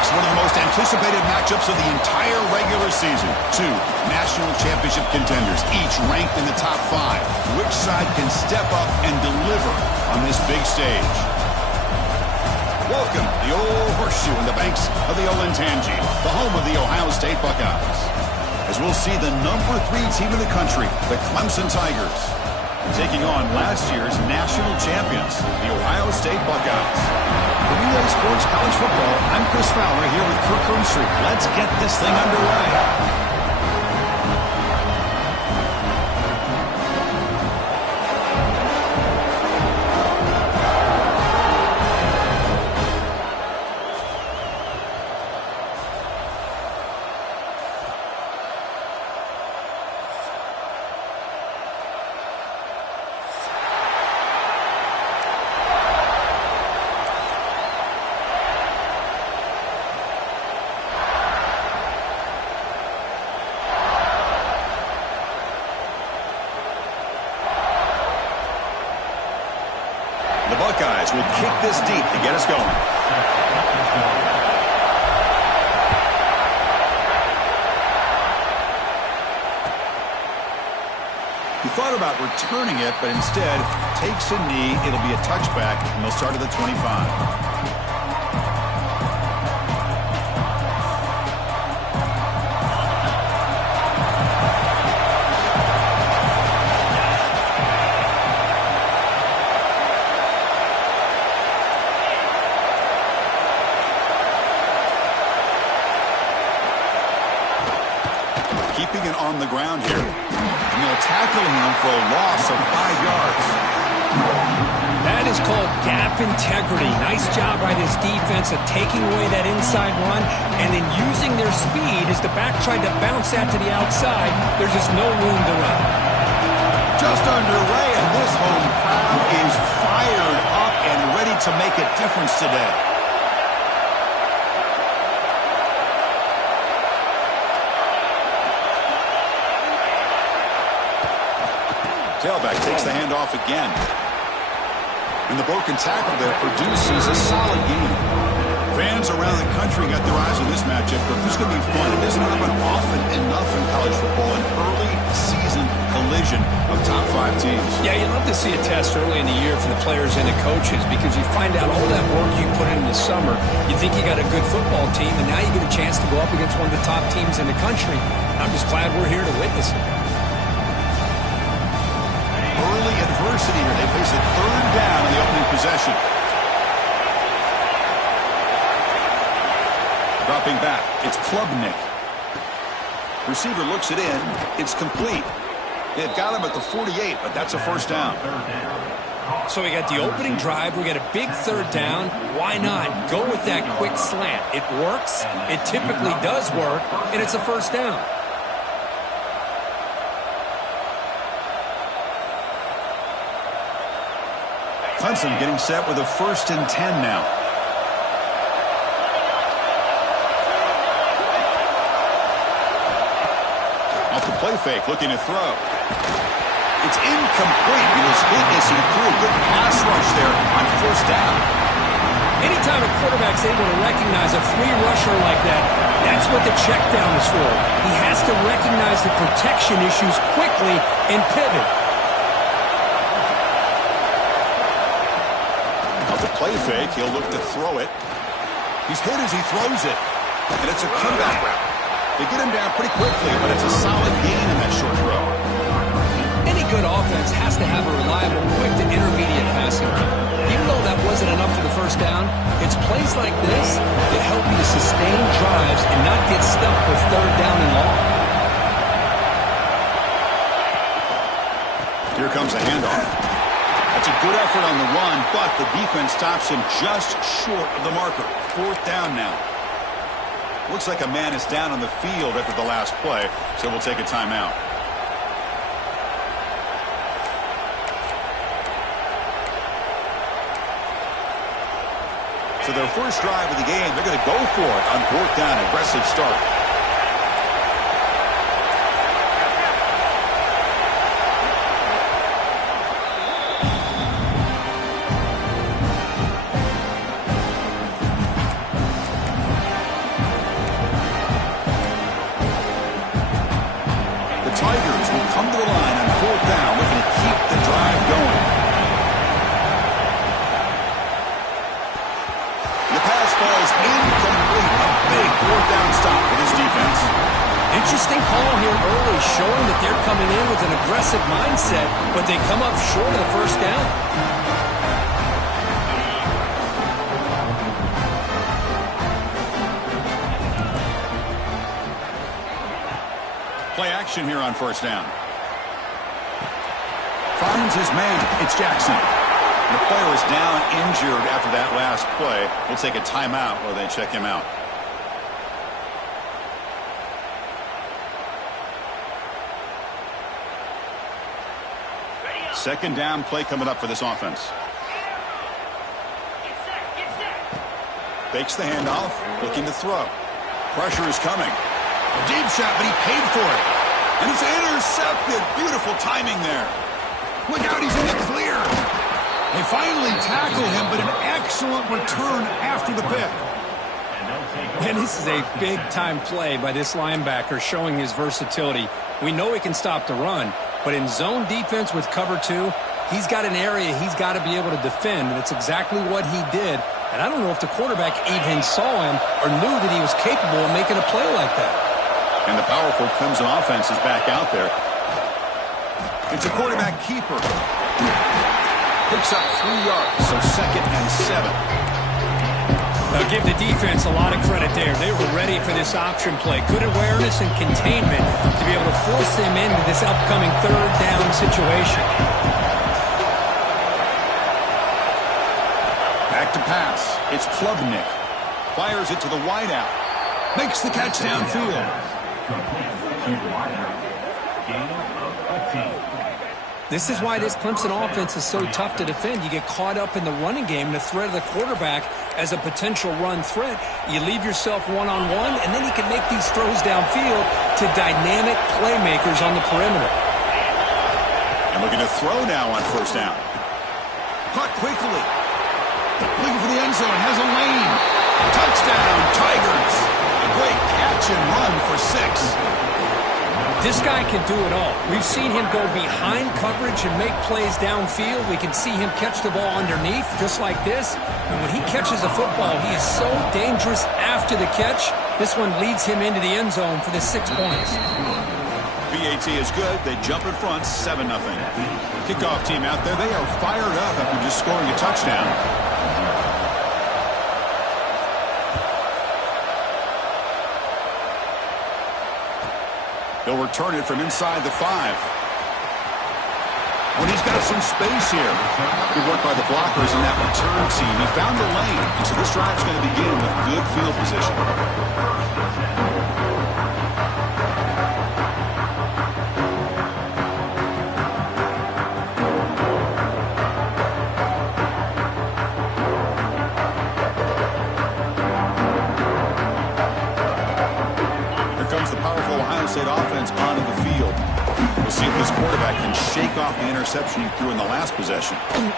Folks, one of the most anticipated matchups of the entire regular season. Two national championship contenders, each ranked in the top 5. Which side can step up and deliver on this big stage? Welcome to the Old Horseshoe on the banks of the Olentangy, the home of the Ohio State Buckeyes. As we'll see the number 3 team in the country, the Clemson Tigers, taking on last year's national champions, the Ohio State Buckeyes. For Relay Sports College Football, I'm Chris Fowler here with Kirk Herbstreit. Let's get this thing underway. The Buckeyes will kick this deep to get us going. He thought about returning it, but instead takes a knee. It'll be a touchback, and they'll start at the 25. Keeping it on the ground here. And they'll tackle him for a loss of 5 yards. That is called gap integrity. Nice job by this defense of taking away that inside run and then using their speed as the back tried to bounce that to the outside. There's just no room to run. Just underway, and this home crowd is fired up and ready to make a difference today. Tailback takes the handoff again. And the broken tackle there produces a solid gain. Fans around the country got their eyes on this matchup, but this is going to be fun. It doesn't happen often enough in college football, an early season collision of top 5 teams. Yeah, you love to see a test early in the year for the players and the coaches because you find out all that work you put in the summer. You think you got a good football team, and now you get a chance to go up against one of the top teams in the country. I'm just glad we're here to witness it. Early adversity here. They face a 3rd down in the opening possession. Dropping back, it's Klubnik. Receiver looks it in. It's complete. They've got him at the 48, but that's a 1st down. So we got the opening drive. We got a big 3rd down. Why not go with that quick slant? It works. It typically does work, and it's a 1st down. Clemson getting set with a 1st and 10 now. Off the play fake, looking to throw. It's incomplete. He was hit as he threw a good pass rush there on 1st down. Anytime a quarterback's able to recognize a free rusher like that, that's what the check down is for. He has to recognize the protection issues quickly and pivot. Play fake, he'll look to throw it. He's hit as he throws it, and it's a comeback route. They get him down pretty quickly, but it's a solid gain in that short throw. Any good offense has to have a reliable, quick to intermediate passing route. Even though that wasn't enough for the 1st down, it's plays like this that help you to sustain drives and not get stuck with 3rd down and long. Here comes a handoff. That's a good effort on the run, but the defense stops him just short of the marker. 4th down now. Looks like a man is down on the field after the last play, so we'll take a timeout. So their first drive of the game, they're going to go for it on 4th down. Aggressive start. fourth down stop for this defense. Interesting call here early, showing that they're coming in with an aggressive mindset, but they come up short of the first down. Play action here on first down. Finds his man. It's Jackson. The player is down injured after that last play. We'll take a timeout while they check him out. Second down play coming up for this offense. Fakes the handoff, looking to throw. Pressure is coming. Deep shot, but he paid for it. And it's intercepted. Beautiful timing there. Look out, he's in the clear. They finally tackle him, but an excellent return after the pick. And this is a big-time play by this linebacker, showing his versatility. We know he can stop the run, but in zone defense with cover 2, he's got an area he's got to be able to defend, and that's exactly what he did. And I don't know if the quarterback even saw him or knew that he was capable of making a play like that. And the powerful Clemson offense is back out there. It's a quarterback keeper. Picks up 3 yards, so 2nd and 7. I'll give the defense a lot of credit there. They were ready for this option play. Good awareness and containment to be able to force them into this upcoming third down situation. Back to pass. It's Klubnik. Fires it to the wideout. Makes the catch downfield. This is why this Clemson offense is so tough to defend. You get caught up in the running game, the threat of the quarterback as a potential run threat. You leave yourself one-on-one, and then you can make these throws downfield to dynamic playmakers on the perimeter. And looking to throw now on first down. Caught quickly. Looking for the end zone. Has a lane. Touchdown, Tigers. A great catch and run for 6. This guy can do it all. We've seen him go behind coverage and make plays downfield. We can see him catch the ball underneath, just like this. And when he catches a football, he is so dangerous after the catch. This one leads him into the end zone for the 6 points. PAT is good. They jump in front, 7-0. Kickoff team out there. They are fired up after just scoring a touchdown. They'll return it from inside the 5. When he's got some space here. Good work by the blockers in that return team. He found the lane, and so this drive's going to begin with good field position. State offense onto the field. We'll see if this quarterback can shake off the interception he threw in the last possession. And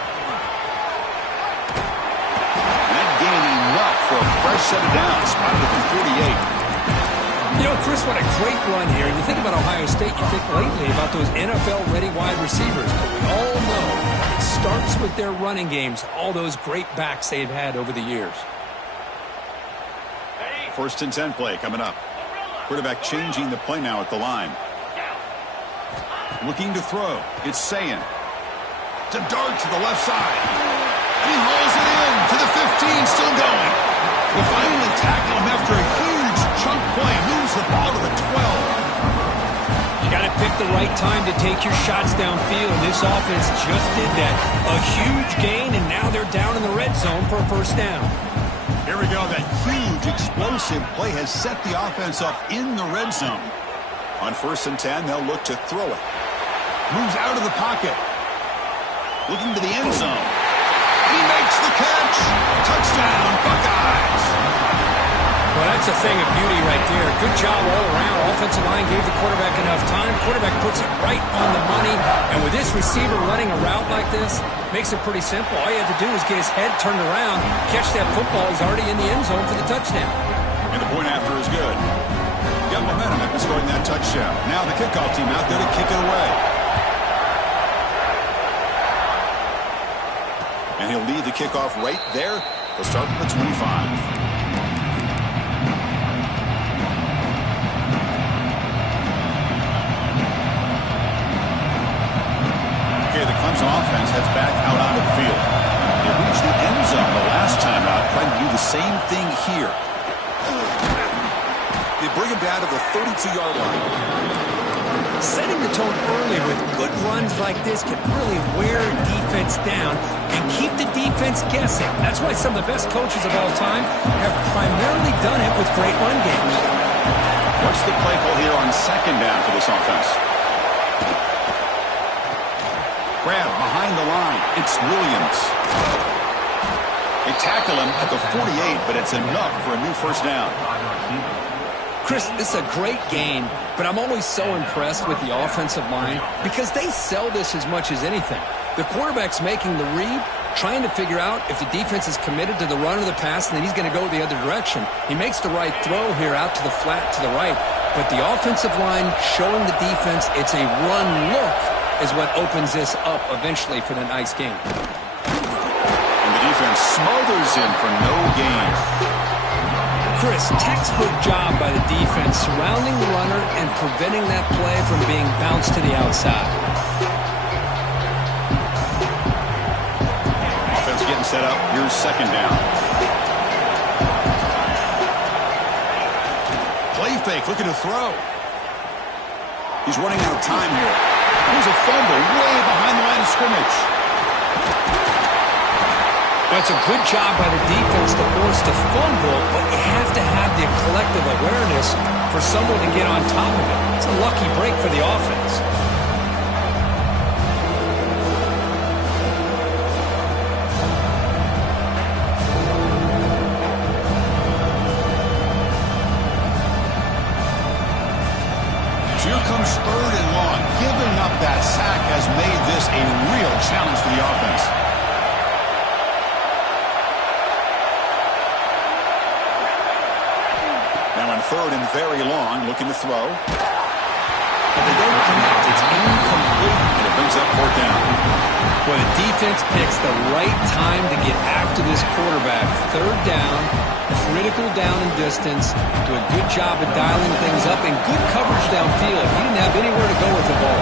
that gained enough for a fresh set of downs, spotted at the 48. You know, Chris, what a great run here. You think about Ohio State, you think lately about those NFL-ready wide receivers. But we all know it starts with their running games, all those great backs they've had over the years. 1st and 10 play coming up. Quarterback changing the play now at the line. Looking to throw. It's Sayin. To dart to the left side. He hauls it in to the 15, still going. They finally tackle him after a huge chunk play. Moves the ball to the 12. You got to pick the right time to take your shots downfield. This offense just did that. A huge gain, and now they're down in the red zone for a first down. Here we go. That huge explosive play has set the offense up in the red zone. On 1st and 10, they'll look to throw it. Moves out of the pocket. Looking to the end zone. He makes the catch. Touchdown, Buckeyes. Well, that's a thing of beauty right there. Good job all around. Offensive line gave the quarterback enough time. Quarterback puts it right on the money. And with this receiver running a route like this, makes it pretty simple. All you have to do is get his head turned around, catch that football. He's already in the end zone for the touchdown. And the point after is good. Got momentum after scoring that touchdown. Now the kickoff team out there to kick it away. And he'll lead the kickoff right there. They'll start from the 25. here. They bring him down to the 32-yard line. Setting the tone early with good runs like this can really wear defense down and keep the defense guessing. That's why some of the best coaches of all time have primarily done it with great run games. What's the play call here on second down for this offense? Grab behind the line. It's Williams. They tackle him at the 48, but it's enough for a new first down. Chris, this is a great game, but I'm always so impressed with the offensive line because they sell this as much as anything. The quarterback's making the read, trying to figure out if the defense is committed to the run or the pass, and then he's going to go the other direction. He makes the right throw here out to the flat to the right, but the offensive line showing the defense it's a run look is what opens this up eventually for the nice game. And the defense smothers him for no gain. Chris, textbook job by the defense surrounding the runner and preventing that play from being bounced to the outside. Offense getting set up. Here's second down. Play fake, looking to throw. He's running out of time here. There's a fumble way behind the line of scrimmage. That's a good job by the defense to force the fumble, but you have to have the collective awareness for someone to get on top of it. It's a lucky break for the offense. Here comes third and long. Giving up that sack has made this a real challenge for the offense. Now on third and very long, looking to throw. But they don't connect. It's incomplete, and it brings up fourth down. Well, the defense picks the right time to get after this quarterback. Third down, critical down and distance. Do a good job of dialing things up and good coverage downfield. He didn't have anywhere to go with the ball.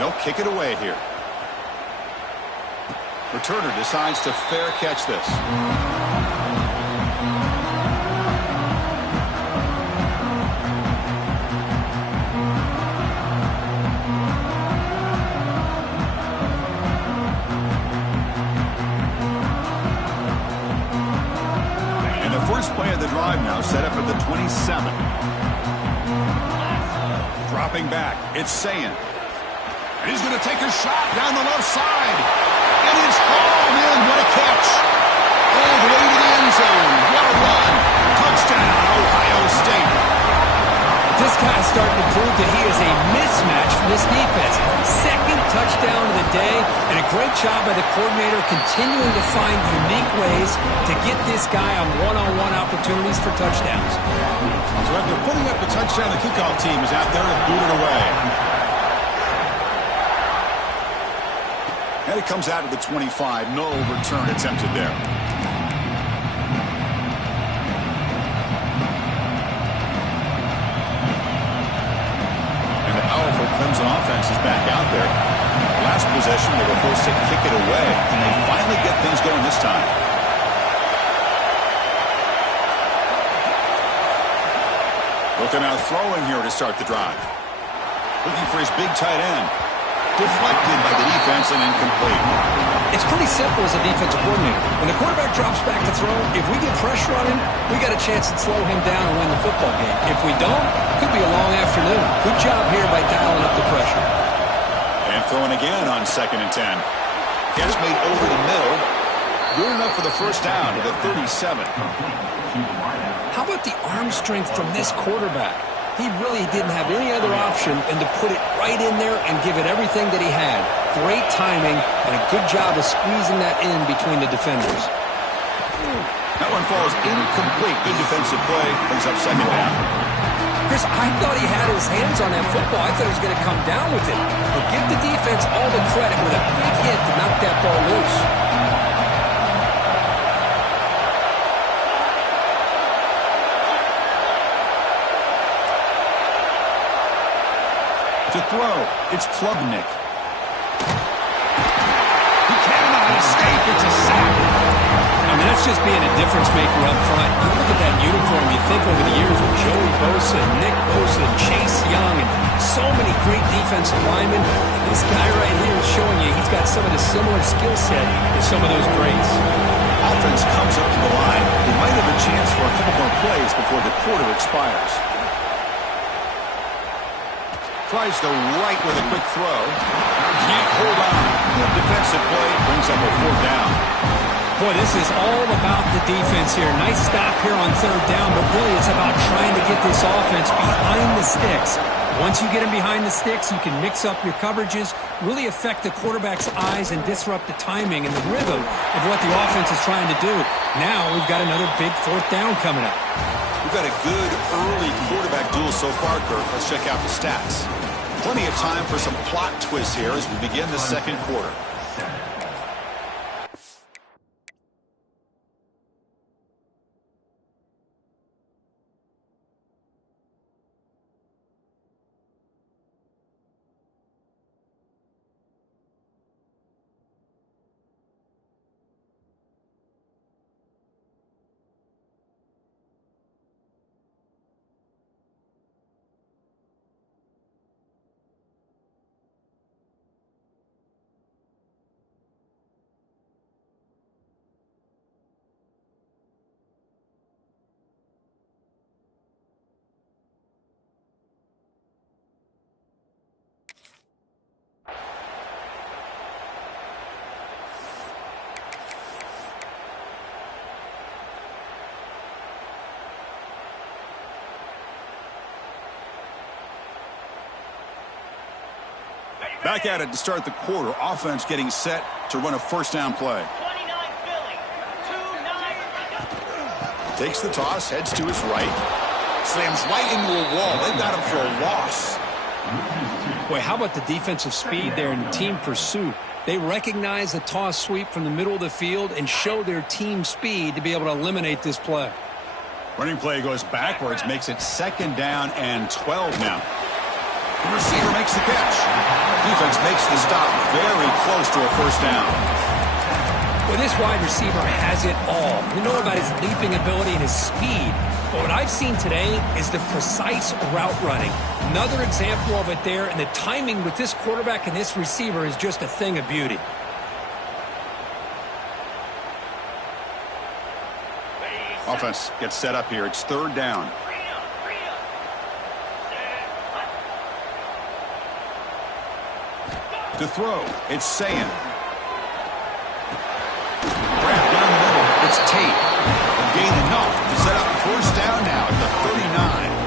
No, kick it away here. Returner decides to fair catch this. First play of the drive now, set up at the 27. Dropping back, it's Sayin. And he's going to take a shot down the left side. And it's hauled in. What a catch. All the way to the end zone. What a run. Touchdown, Ohio State. This guy's starting to prove that he is a mismatch for this defense. Second touchdown of the day, and a great job by the coordinator continuing to find unique ways to get this guy on one-on-one opportunities for touchdowns. So after putting up the touchdown, the kickoff team is out there to boot it away. And it comes out of the 25. No return attempted there. Clemson offense is back out there. Last possession, they were forced to kick it away, and they finally get things going this time. Looking out throwing here to start the drive. Looking for his big tight end. Deflected by the defense and incomplete. It's pretty simple as a defensive coordinator. When the quarterback drops back to throw, if we get pressure on him, we got a chance to slow him down and win the football game. If we don't, it could be a long afternoon. Good job here by dialing up the pressure. And throwing again on 2nd and 10. Catch made over the middle. Good enough for the first down to the 37. How about the arm strength from this quarterback? He really didn't have any other option than to put it right in there and give it everything that he had. Great timing and a good job of squeezing that in between the defenders. That one falls incomplete. Good defensive play. Brings up second down. Chris, I thought he had his hands on that football. I thought he was going to come down with it. But give the defense all the credit with a big hit to knock that ball loose. To throw, it's Klubnik. He cannot escape. It's a sack. I mean, that's That's just being a difference maker up front. You look at that uniform, you think over the years with Joey Bosa, Nick Bosa, and Chase Young, and so many great defensive linemen. This guy right here is showing you he's got some of the similar skill set as some of those greats. Offense comes up to the line. They might have a chance for a couple more plays before the quarter expires. Tries the right with a quick throw. Can't hold on. Good defensive play. Brings up a 4th down. Boy, this is all about the defense here. Nice stop here on 3rd down, but really it's about trying to get this offense behind the sticks. Once you get them behind the sticks, you can mix up your coverages, really affect the quarterback's eyes, and disrupt the timing and the rhythm of what the offense is trying to do. Now we've got another big 4th down coming up. We've got a good early quarterback duel so far, Kirk. Let's check out the stats. Plenty of time for some plot twists here as we begin the second quarter. Back at it to start the quarter. Offense getting set to run a 1st down play. 29 Philly. 2-9. Takes the toss, heads to his right. Slams right into a wall. They got him for a loss. Boy, how about the defensive speed there in team pursuit? They recognize the toss sweep from the middle of the field and show their team speed to be able to eliminate this play. Running play goes backwards, makes it 2nd down and 12 now. The receiver makes the catch. Defense makes the stop. Very close to a 1st down. Well, this wide receiver has it all. We know about his leaping ability and his speed. But what I've seen today is the precise route running. Another example of it there, and the timing with this quarterback and this receiver is just a thing of beauty. Offense gets set up here. It's 3rd down. To throw, it's Sayan. Wrapped down the middle, it's Tate. Gain enough to set up 1st down now at the 39.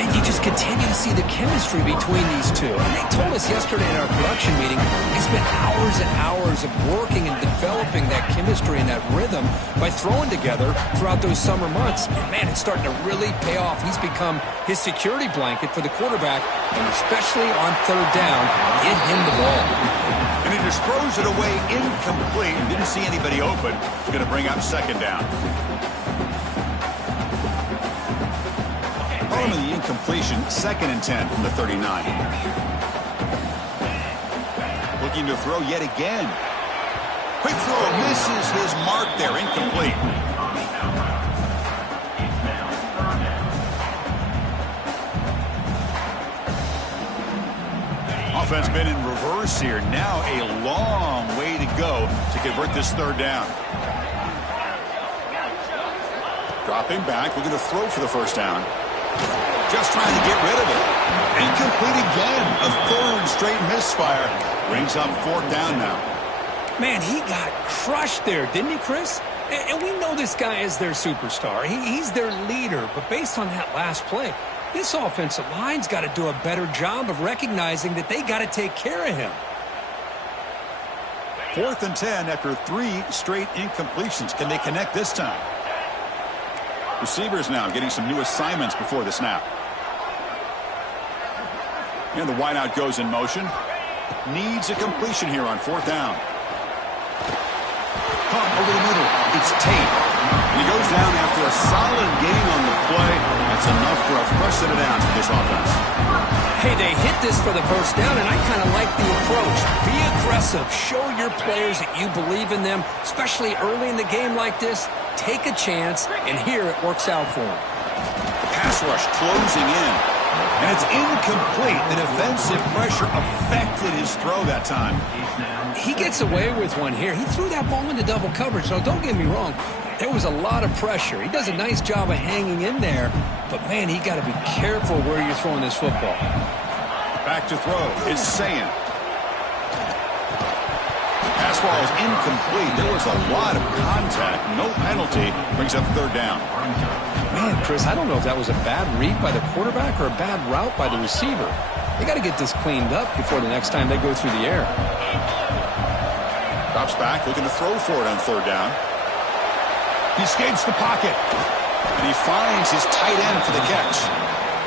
And you just continue to see the chemistry between these two. And they told us yesterday in our production meeting, they spent hours and hours of working and developing that chemistry and that rhythm by throwing together throughout those summer months. And man, it's starting to really pay off. He's become his security blanket for the quarterback, and especially on 3rd down, get him the ball. And he just throws it away incomplete. Didn't see anybody open. He's going to bring up 2nd down. Following the incompletion, 2nd and 10 from the 39. Looking to throw yet again. Quick throw, misses his mark there, incomplete. Offense been in reverse here. Now a long way to go to convert this 3rd down. Dropping back, looking to throw for the 1st down. Just trying to get rid of it. Incomplete again. A 3rd straight misfire. Brings up 4th down now. Man, he got crushed there, didn't he, Chris? And we know this guy is their superstar. He's their leader. But based on that last play, this offensive line's got to do a better job of recognizing that they got to take care of him. 4th and 10 after 3 straight incompletions. Can they connect this time? Receivers now getting some new assignments before the snap. And the wideout goes in motion. Needs a completion here on 4th down. Come over the middle. It's Tate. And he goes down after a solid gain on the play. I That's enough for a fresh set of downs for this offense. Hey, they hit this for the first down, and I kind of like the approach. Be aggressive. Show your players that you believe in them, especially early in the game like this. Take a chance, and here it works out for them. The pass rush closing in, and it's incomplete. The defensive pressure affected his throw that time. He gets away with one here. He threw that ball into double coverage, so don't get me wrong. There was a lot of pressure. He does a nice job of hanging in there, but, man, he got to be careful where you're throwing this football. Back to throw. It's Sayin. Pass ball is incomplete. There was a lot of contact. No penalty. Brings up third down. Man, Chris, I don't know if that was a bad read by the quarterback or a bad route by the receiver. They got to get this cleaned up before the next time they go through the air. Drops back, looking to throw for it on third down. He escapes the pocket, and he finds his tight end for the catch.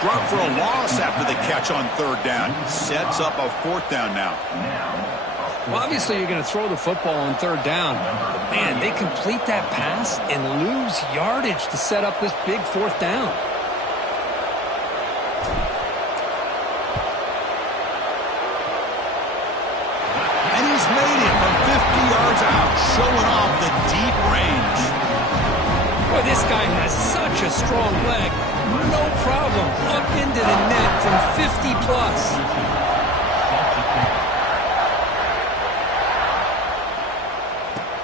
Drop for a loss after the catch on third down. Sets up a fourth down now. Well, obviously you're going to throw the football on third down. But, man, they complete that pass and lose yardage to set up this big fourth down. And he's made it from 50 yards out, showing off the deep range. Boy, this guy has such a strong leg. No problem. Up into the net from 50 plus.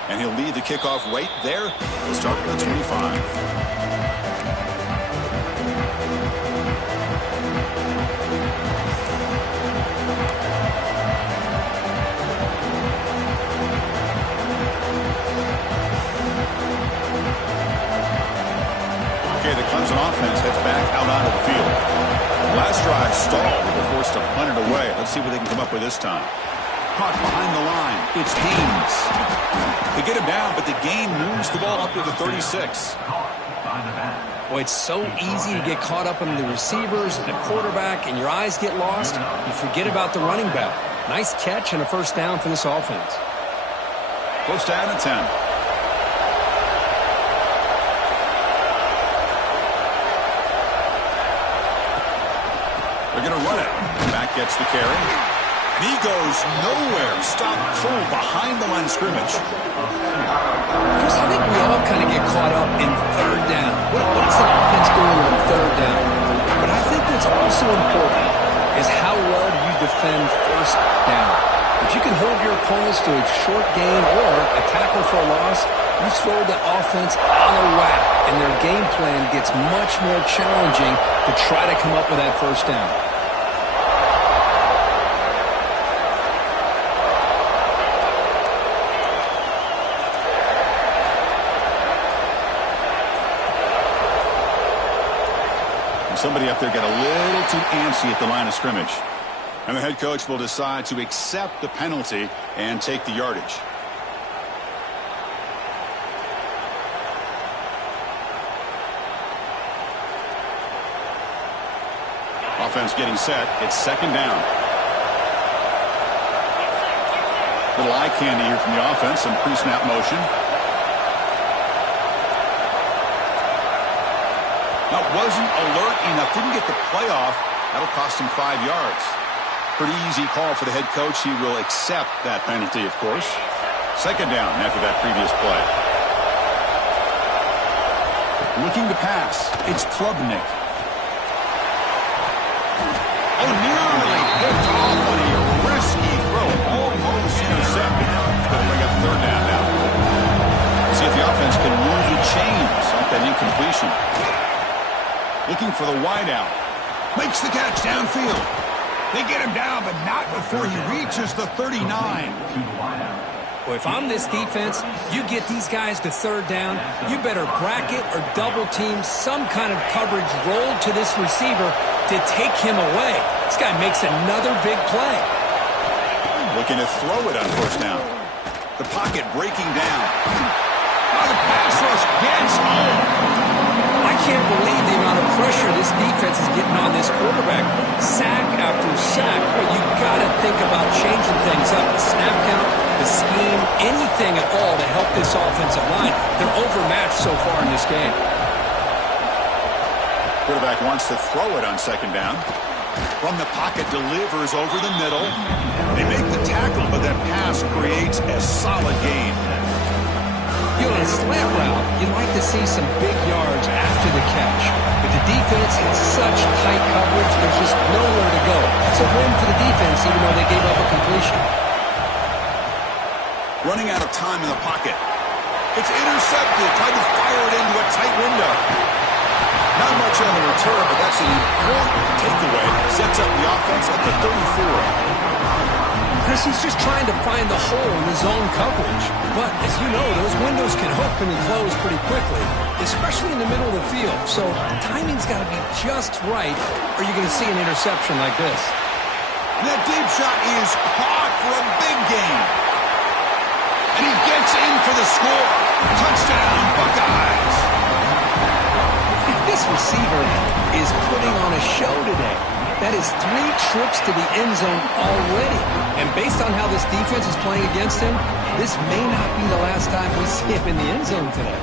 And he'll lead the kickoff right there. We'll start with the 25. Okay, the Clemson offense heads back out onto the field. Last drive stalled. They were forced to punt it away. Let's see what they can come up with this time. Caught behind the line. It's Haynes. They get him down, but the gain moves the ball up to the 36. Boy, it's so easy to get caught up in the receivers and the quarterback, and your eyes get lost. You forget about the running back. Nice catch and a first down for this offense. First down and 10. They're going to run it. Back gets the carry. And he goes nowhere. Stop full behind the line of scrimmage. Chris, I think we all kind of get caught up in third down. What is the offense doing on third down? But I think what's also important is how well do you defend first down. If you can hold your opponents to a short gain or a tackle for a loss, you throw the offense out of whack, and their game plan gets much more challenging to try to come up with that first down. Somebody up there got a little too antsy at the line of scrimmage. And the head coach will decide to accept the penalty and take the yardage. Offense getting set. It's second down. Little eye candy here from the offense. Some pre-snap motion. Now, wasn't alert enough. Didn't get the play off. That'll cost him 5 yards. Pretty easy call for the head coach. He will accept that penalty, of course. Second down after that previous play. Looking to pass. It's Klubnik. Oh, nearly picked off on a risky throw. Almost intercepted. Going to bring up third down now. See if the offense can move the chains off that incompletion. Looking for the wideout. Makes the catch downfield. They get him down, but not before he reaches the 39. Well, if I'm this defense, you get these guys to third down, you better bracket or double team some kind of coverage roll to this receiver to take him away. This guy makes another big play. Looking to throw it on first down. The pocket breaking down. Now the pass rush gets home. I can't believe the amount of pressure this defense is getting on this quarterback. Sack after sack. But you got to think about changing things up. The snap count, the scheme, anything at all to help this offensive line. They're overmatched so far in this game. Quarterback wants to throw it on second down. From the pocket, delivers over the middle. They make the tackle, but that pass creates a solid gain. You know, on a slant route, you'd like to see some big yards after the catch. But the defense has such tight coverage, there's just nowhere to go. It's a win for the defense, even though they gave up a completion. Running out of time in the pocket. It's intercepted. Tried to fire it into a tight window. Not much on the return, but that's an important takeaway. Sets up the offense at the 34. Chris, he's just trying to find the hole in his zone coverage. But, as you know, those windows can open and close pretty quickly, especially in the middle of the field. So, timing's got to be just right, or you're going to see an interception like this. And that deep shot is caught for a big gain. And he gets in for the score. Touchdown, Buckeyes. This receiver is putting on a show today. That is 3 trips to the end zone already. And based on how this defense is playing against him, this may not be the last time we see him in the end zone today.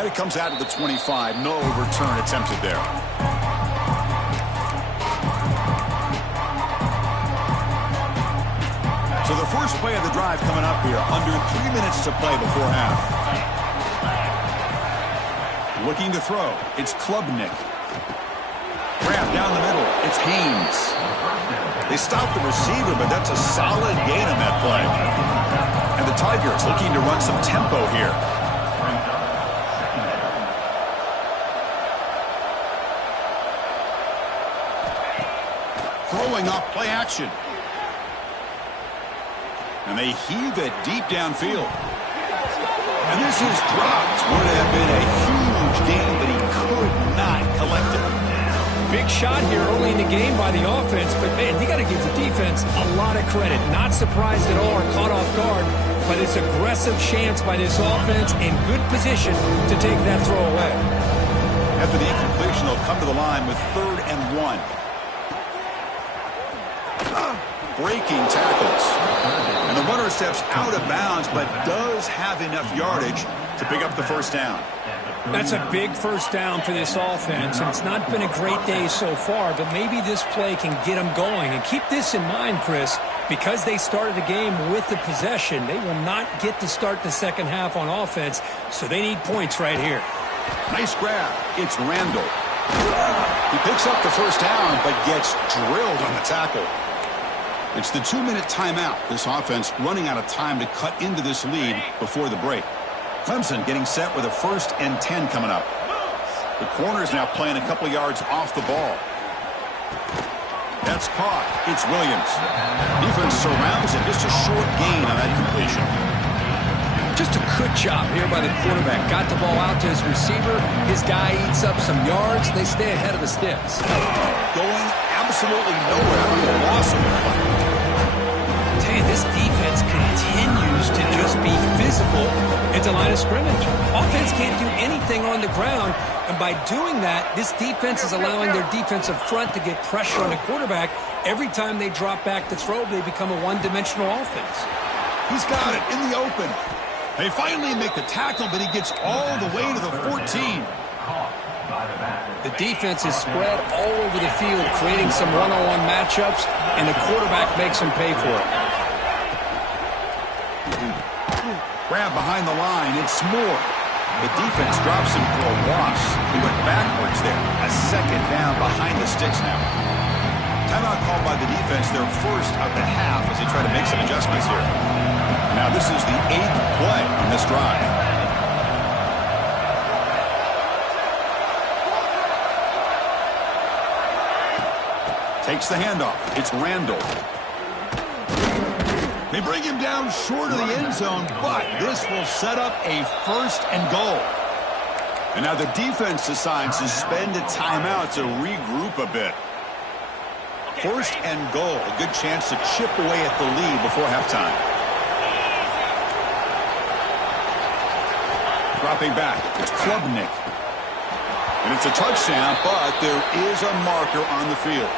And it comes out of the 25. No return attempted there. So the first play of the drive coming up here. Under 3 minutes to play before half. Looking to throw. It's Klubnik. Grab down the middle. It's Haynes. They stop the receiver, but that's a solid gain on that play. And the Tigers looking to run some tempo here. Throwing off play action. And they heave it deep downfield. And this is dropped. Would have been a huge gain, but he could not collect it. Big shot here early in the game by the offense, but, man, you got to give the defense a lot of credit. Not surprised at all or caught off guard, but it's aggressive chance by this offense in good position to take that throw away. After the incompletion, they'll come to the line with 3rd and 1. Breaking tackles. And the runner steps out of bounds, but does have enough yardage to pick up the first down. That's a big first down for this offense, and it's not been a great day so far, but maybe this play can get them going. And keep this in mind, Chris, because they started the game with the possession, they will not get to start the second half on offense, so they need points right here. Nice grab. It's Randall. He picks up the first down, but gets drilled on the tackle. It's the 2-minute timeout. This offense running out of time to cut into this lead before the break. Clemson getting set with a 1st and 10 coming up. The corner's now playing a couple yards off the ball. That's caught. It's Williams. Defense surrounds him. Just a short gain on that completion. Just a good job here by the quarterback. Got the ball out to his receiver. His guy eats up some yards. They stay ahead of the sticks. Going absolutely nowhere with the loss of the play. This defense continues to just be physical into line of scrimmage. Offense can't do anything on the ground, and by doing that, this defense is allowing their defensive front to get pressure on the quarterback. Every time they drop back to throw, they become a one-dimensional offense. He's got it in the open. They finally make the tackle, but he gets all the way to the 14. The defense is spread all over the field, creating some one-on-one matchups, and the quarterback makes them pay for it. Grab behind the line. It's Moore. The defense drops him for a loss. He went backwards there. A second down behind the sticks now. Timeout called by the defense, their first of the half as they try to make some adjustments here. Now this is the 8th play on this drive. Takes the handoff. It's Randall. They bring him down short of the end zone, but this will set up a 1st and goal. And now the defense decides to spend a timeout to regroup a bit. 1st and goal, a good chance to chip away at the lead before halftime. Dropping back, it's Klubnik. And it's a touchdown, but there is a marker on the field.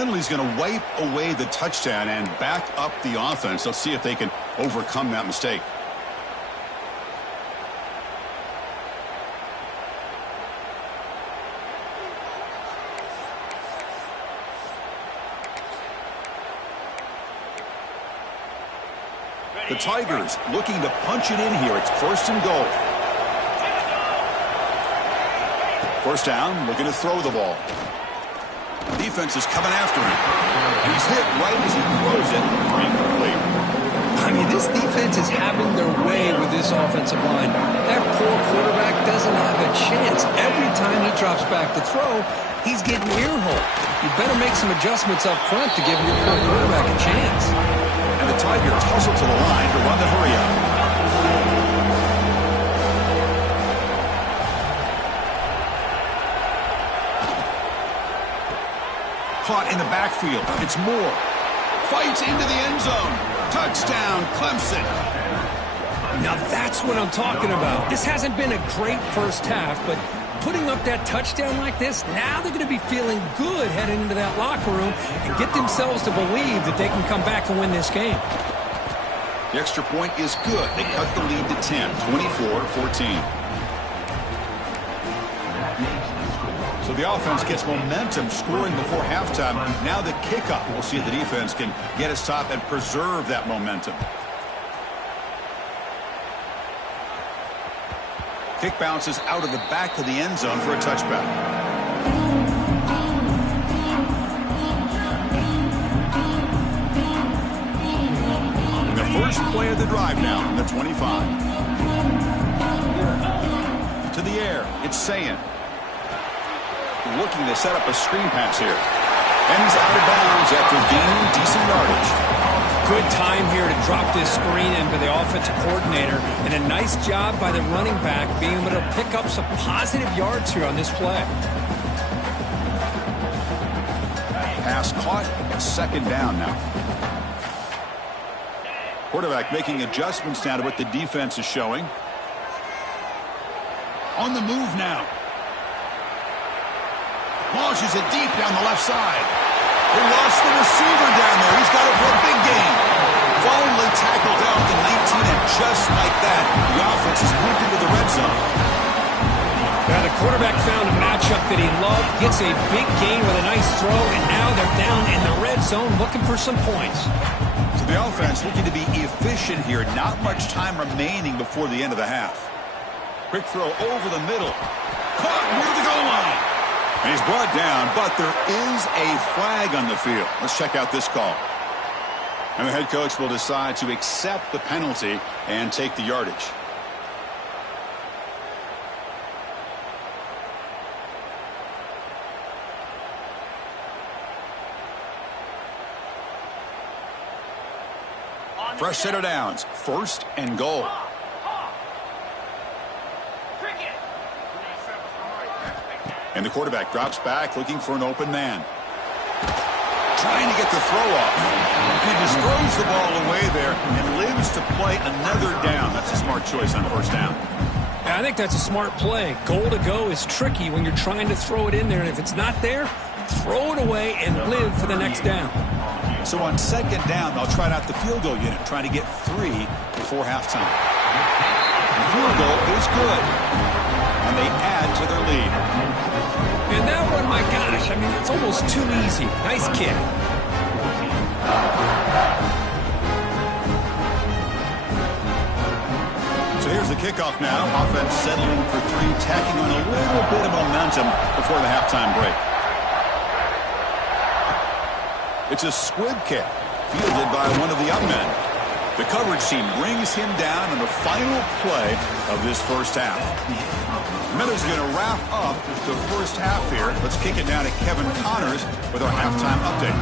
penalty is going to wipe away the touchdown and back up the offense. Let's see if they can overcome that mistake. The Tigers looking to punch it in here. It's 1st and goal. First down, looking to throw the ball. Defense is coming after him. And he's hit right as he throws it. Incomplete. I mean, this defense is having their way with this offensive line. That poor quarterback doesn't have a chance. Every time he drops back to throw, he's getting ear-hole. You better make some adjustments up front to give your poor quarterback a chance. And the Tigers hustle to the line to run the hurry-up. Caught in the backfield. It's Moore. Fights into the end zone. Touchdown, Clemson. Now that's what I'm talking about. This hasn't been a great first half, but putting up that touchdown like this, now they're going to be feeling good heading into that locker room and get themselves to believe that they can come back and win this game. The extra point is good. They cut the lead to 10, 24-14. So the offense gets momentum scoring before halftime. Now the kickoff. We'll see if the defense can get a stop and preserve that momentum. Kick bounces out of the back of the end zone for a touchback. First play of the drive now from the 25. To the air, it's Sayin. Looking to set up a screen pass here. And he's out of bounds after gaining decent yardage. Good time here to drop this screen in for the offensive coordinator. And a nice job by the running back being able to pick up some positive yards here on this play. Pass caught, 2nd down now. Quarterback making adjustments now to what the defense is showing. On the move now. Launches it deep down the left side. They lost the receiver down there. He's got it for a big gain. Finally tackled down to 19, and just like that, the offense has moved into the red zone. Now the quarterback found a matchup that he loved, gets a big gain with a nice throw, and now they're down in the red zone looking for some points. So the offense looking to be efficient here. Not much time remaining before the end of the half. Quick throw over the middle. Caught near the goal line. And he's brought down, but there is a flag on the field. Let's check out this call. And the head coach will decide to accept the penalty and take the yardage. Fresh set of downs. 1st and goal. And the quarterback drops back looking for an open man. Trying to get the throw off. He just throws the ball away there and lives to play another down. That's a smart choice on 1st down. I think that's a smart play. Goal to go is tricky when you're trying to throw it in there. And if it's not there, throw it away and live for the next down. So on 2nd down, they'll try out the field goal unit, trying to get 3 before halftime. The field goal is good. And they add to their lead. And that one, my gosh, I mean, it's almost too easy. Nice kick. So here's the kickoff now. Offense settling for 3, tacking on a little bit of momentum before the halftime break. It's a squib kick, fielded by one of the up men. The coverage team brings him down in the final play of this first half. Meadows going to wrap up the first half here. Let's kick it down to Kevin Connors with our halftime update.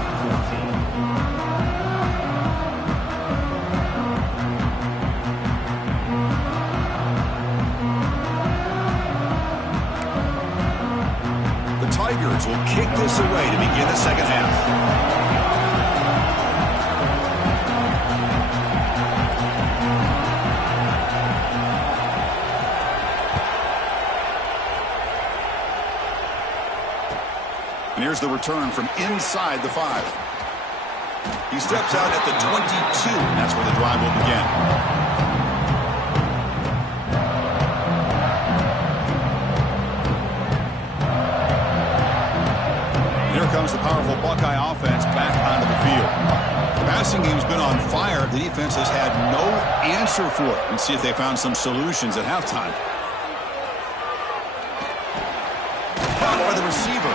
The Tigers will kick this away to begin the second half. And here's the return from inside the 5. He steps out at the 22. That's where the drive will begin. Here comes the powerful Buckeye offense back onto the field. The passing game's been on fire. The defense has had no answer for it. Let's see if they found some solutions at halftime. Caught by the receiver.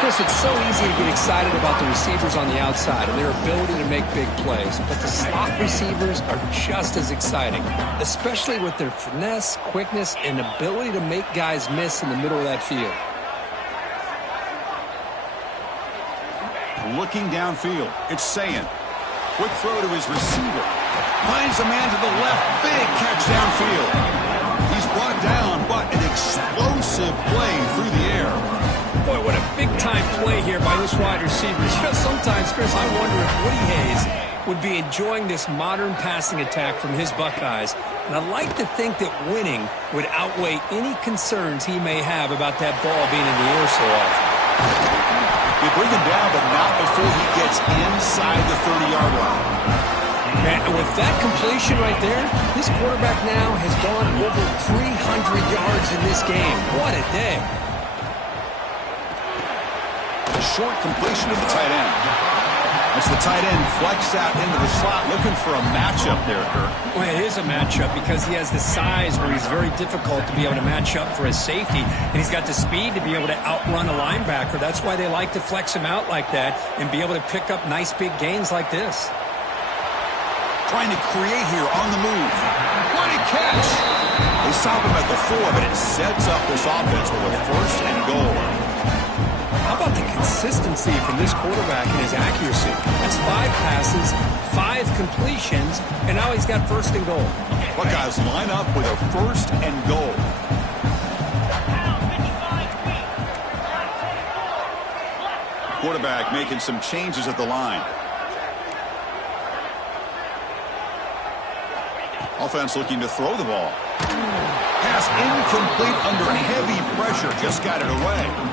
Chris, it's so easy to get excited about the receivers on the outside and their ability to make big plays, but the slot receivers are just as exciting, especially with their finesse, quickness, and ability to make guys miss in the middle of that field. Looking downfield, it's Sayin. Quick throw to his receiver. Finds a man to the left. Big catch downfield. He's brought down, but an explosive play through the air. Boy, what a big-time play here by this wide receiver. Sometimes, Chris, I wonder if Woody Hayes would be enjoying this modern passing attack from his Buckeyes. And I'd like to think that winning would outweigh any concerns he may have about that ball being in the air so often. They bring him down, but not before he gets inside the 30-yard line. Man, with that completion right there, this quarterback now has gone over 300 yards in this game. What a day. A short completion to the tight end. As the tight end flex out into the slot, looking for a matchup there, Kirk. Well, it is a matchup because he has the size where he's very difficult to be able to match up for his safety, and he's got the speed to be able to outrun a linebacker. That's why they like to flex him out like that and be able to pick up nice big gains like this. Trying to create here on the move. What a catch! They stop him at the 4, but it sets up this offense with a first and goal. How about the consistency from this quarterback and his accuracy? That's 5 passes, 5 completions, and now he's got first and goal. Buckeyes line up with a first and goal. Quarterback making some changes at the line. Offense looking to throw the ball. Pass incomplete under heavy pressure. Just got it away.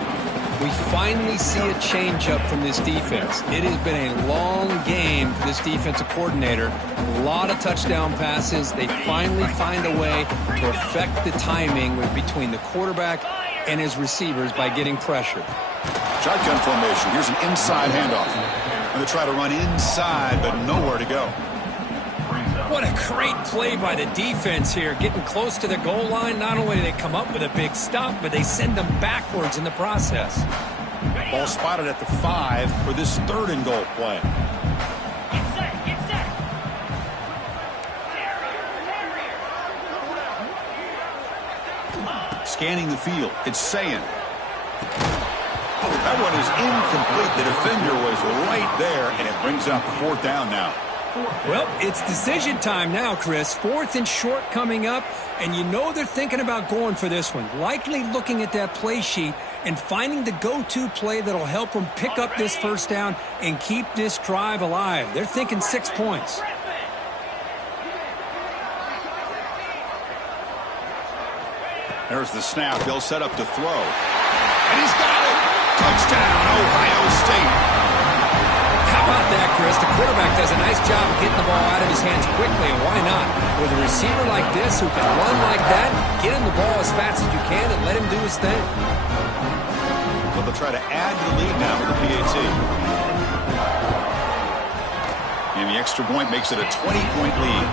We finally see a changeup from this defense. It has been a long game for this defensive coordinator. A lot of touchdown passes. They finally find a way to affect the timing between the quarterback and his receivers by getting pressure. Shotgun formation. Here's an inside handoff. Going to try to run inside, but nowhere to go. What a great play by the defense here. Getting close to the goal line, not only do they come up with a big stop, but they send them backwards in the process. Ball spotted at the 5 for this third and goal play. Scanning the field, it's Sayin. That one is incomplete. The defender was right there, and it brings up 4th down now. Well, it's decision time now, Chris. 4th and short coming up, and you know they're thinking about going for this one. Likely looking at that play sheet and finding the go-to play that'll help them pick up this first down and keep this drive alive. They're thinking 6 points. There's the snap. They'll set up to throw. And he's got it! Touchdown, Ohio State! How about that, Chris? The quarterback does a nice job of getting the ball out of his hands quickly, and why not? With a receiver like this who can run like that, get him the ball as fast as you can and let him do his thing. But they'll try to add to the lead now with the PAT. And the extra point makes it a 20-point lead.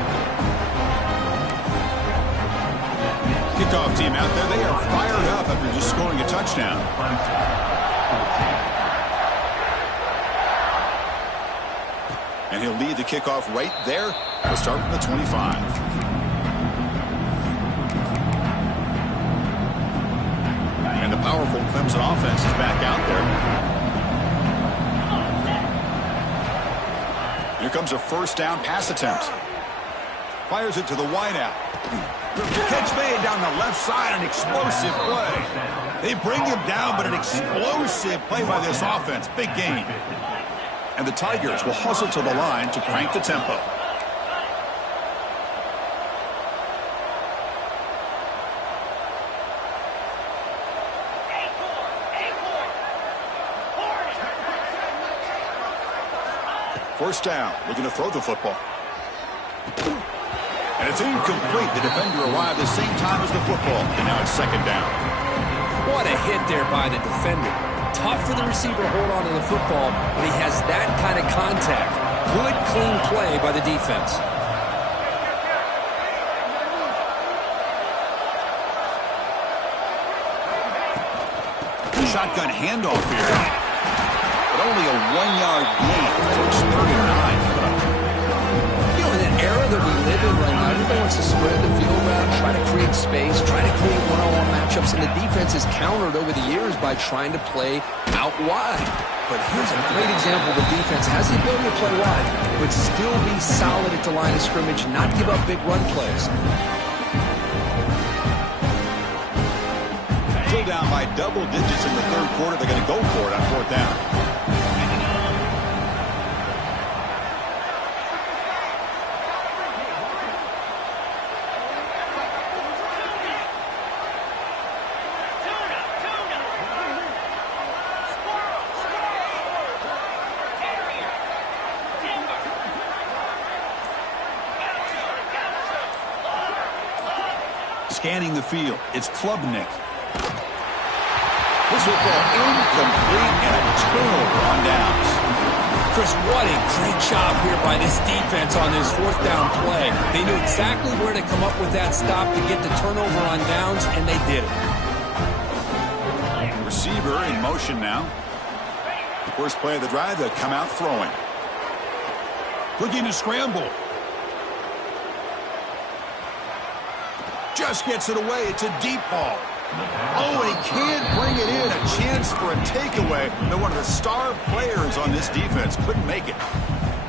Kickoff team out there, they are fired up after just scoring a touchdown. And he'll lead the kickoff right there. We'll start from the 25. And the powerful Clemson offense is back out there. Here comes a first down pass attempt. Fires it to the wideout. Catch made down the left side, an explosive play. They bring him down, but an explosive play by this offense. Big gain. And the Tigers will hustle to the line to crank the tempo. First down, looking to throw the football. And it's incomplete. The defender arrived the same time as the football, and now it's second down. What a hit there by the defender. Tough for the receiver to hold on to the football, but he has that kind of contact. Good, clean play by the defense. Shotgun handoff here. But only a 1-yard gain. So it's 3rd and 9. You know, in an era that we live in right now, everybody wants to spread the field out, try to create space, try to create one-on-one matchups, and the defense has countered over the years by trying to play out wide. But here's a great example. The defense has the ability to play wide, but still be solid at the line of scrimmage, not give up big run plays. Still down by double digits in the 3rd quarter. They're going to go for it on 4th down. Scanning the field, it's Klubnik. This will fall incomplete and a turnover on downs. Chris, what a great job here by this defense on this 4th down play. They knew exactly where to come up with that stop to get the turnover on downs, and they did it. Receiver in motion now. First play of the drive, they'll come out throwing. Looking to scramble. Just gets it away. It's a deep ball. Oh, and he can't bring it in. A chance for a takeaway. But one of the star players on this defense couldn't make it.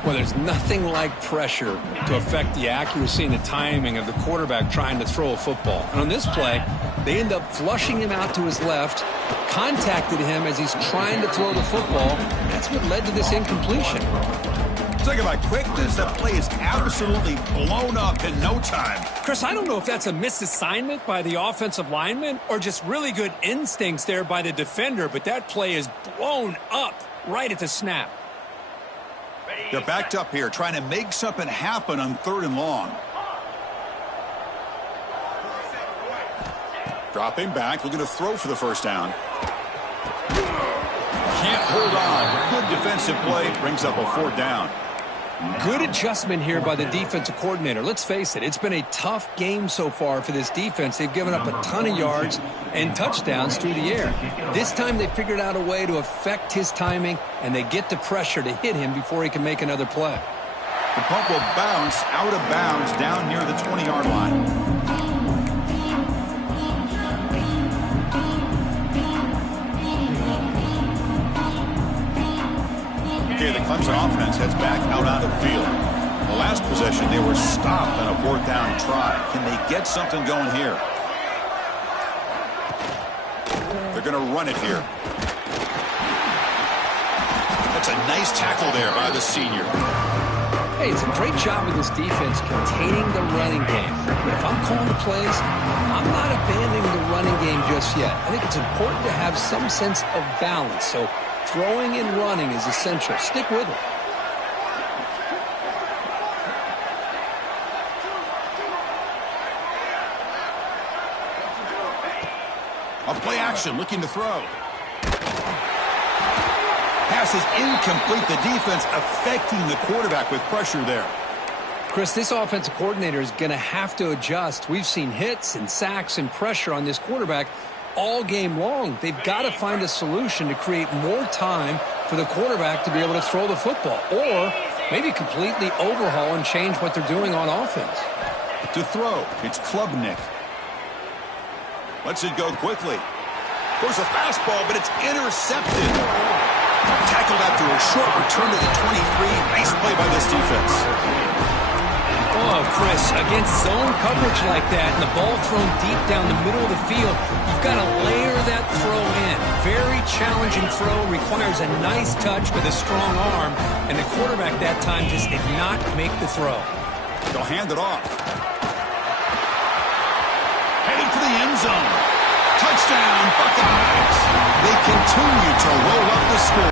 Well, there's nothing like pressure to affect the accuracy and the timing of the quarterback trying to throw a football. And on this play, they end up flushing him out to his left, contacted him as he's trying to throw the football. That's what led to this incompletion. Talk about quickness. That play is absolutely blown up in no time. Chris, I don't know if that's a misassignment by the offensive lineman or just really good instincts there by the defender, but that play is blown up right at the snap. They're backed up here, trying to make something happen on 3rd and long. Dropping back, looking to throw for the first down. Can't hold on. Good defensive play, brings up a 4th down. Good adjustment here by the defensive coordinator. Let's face it, it's been a tough game so far for this defense. They've given up a ton of yards and touchdowns through the air. This time they figured out a way to affect his timing, and they get the pressure to hit him before he can make another play. The punt will bounce out of bounds down near the 20-yard line. Okay, the Clemson offense heads back out onto the field. The last possession, they were stopped on a 4th down try. Can they get something going here? They're going to run it here. That's a nice tackle there by the senior. Hey, it's a great job of this defense containing the running game. But if I'm calling the plays, I'm not abandoning the running game just yet. I think it's important to have some sense of balance. So throwing and running is essential. Stick with it. A play action, looking to throw. Pass is incomplete. The defense affecting the quarterback with pressure there. Chris, this offensive coordinator is going to have to adjust. We've seen hits and sacks and pressure on this quarterback all game long. They've got to find a solution to create more time for the quarterback to be able to throw the football, or maybe completely overhaul and change what they're doing on offense. To throw, it's Klubnik. Lets it go quickly. There's a fastball, but it's intercepted. Tackled after a short return to the 23. Nice play by this defense. Oh, Chris, against zone coverage like that and the ball thrown deep down the middle of the field, you've got to layer that throw in. Very challenging throw, requires a nice touch with a strong arm, and the quarterback that time just did not make the throw. They'll hand it off. Headed for the end zone. Touchdown, Buckeyes. They continue to roll up the score.